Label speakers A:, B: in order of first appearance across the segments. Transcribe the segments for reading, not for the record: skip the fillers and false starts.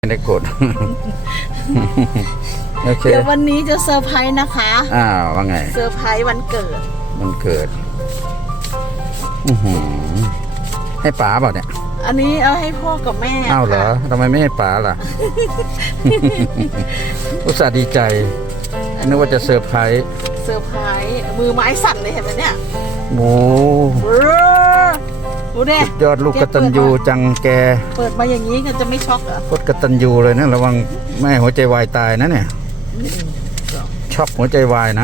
A: ไม่ได้กด โอเค
B: เดี๋ยววันนี้จะเซอร์ไพรส์นะคะ
A: ว่าไง
B: เซอร์ไพรส์วันเกิด
A: มันเกิดให้ป๋าเปล่าเนี่ย
B: อันนี้เอาให้พ่อกับแม่
A: อ้าวเหรอ
B: ค่ะ
A: ทำไมไม่ให้ป๋าล่ะ อุตส่าห์ดีใจนึกว่าจะเซอร์ไพรส์
B: เซอร์ไพรส์มือไม้สั่นเลยเห็นไหมเนี่ย
A: โอ้
B: ดูเด้
A: สุดยอดลูกกตัญญูจังแก
B: เปิดมาอย่างนี้ก็จะไม่ช็อกเหรอ
A: โคตรกตัญญูเลยนะระวังแม่หัวใจวายตายนะเนี่ยช็อกหัวใจวายนะ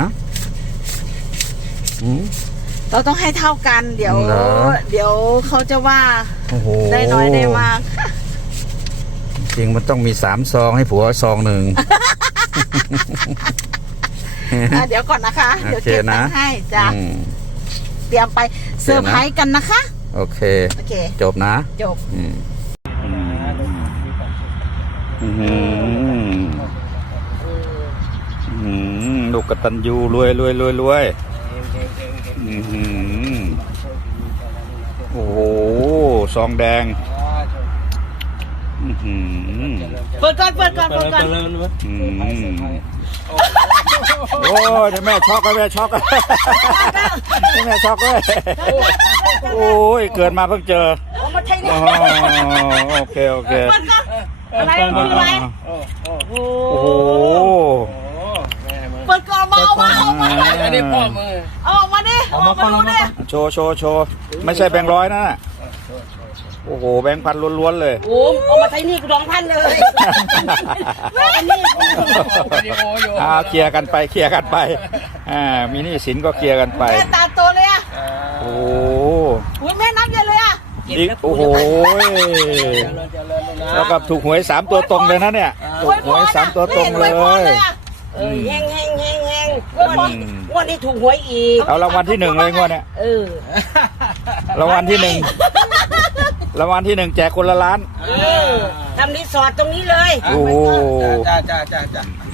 A: อืม
B: เราต้องให้เท่ากัน เดี๋ยว
A: เหรอ
B: เดี๋ยวเขาจะว่า
A: โอ้โห
B: ได้น้อยได้มาก
A: จริงมันต้องมี3 ซองให้ผัวซองหนึ่ง
B: เดี๋ยวก่อนนะคะ เดี๋ยว
A: โอเค
B: เก็บตั
A: นะ
B: งค์ให้จ้ะ
A: อืม
B: เตรียมไปเซอร์ไพรส์กันนะคะ
A: โอเค
B: โอเค
A: จบนะ
B: จบ
A: อืมลูกกตัญญูรวยโอ้โหซองแดง
B: เปิดก่อน
A: โอ้ยแม่ช็อกเลยช็อกเลยแม่ช็อกเลยโอ้ยเกิดมาเพิ่งเจอ
B: เอามาใช้นี่
A: โอเค
B: เปิดก่อนอะไรคืออะไรโอ้
A: โอ้โห
B: เปิดก่อนมาเอามา
C: อันนี้พ่อมือ
B: เอาออกมาดิเอาออกมาดูดิ
A: โชว์ไม่ใช่แบงค์ร้อยนะโอ้โหแบงค์พันล้วนๆเลย
C: โอ้เอามาใช้นี่กู2,000เลยอันนี้
A: เคลียร์กันไปมีหนี้สินก็เคลียร์กันไป
B: แม่ตาโตเลยอ่ะ
A: โอ้
B: อุ้ยแม่นับเยอะเลยอ่ะ
A: อีกโอ้โหแล้วกับถูกหวย3 ตัวตรงเลยนะเนี่ยถูกหวย3 ตัวตรงเลย
C: แห้งวันนี้ถูกหวยอีก
A: เอารางวัลที่ 1เลยงวดเนี่ยรางวัลที่ 1รางวัลที่ 1แจกคนละล้าน
C: ทำรีสอร์ทตรงนี้เลย
A: โอ้โห
C: จ้า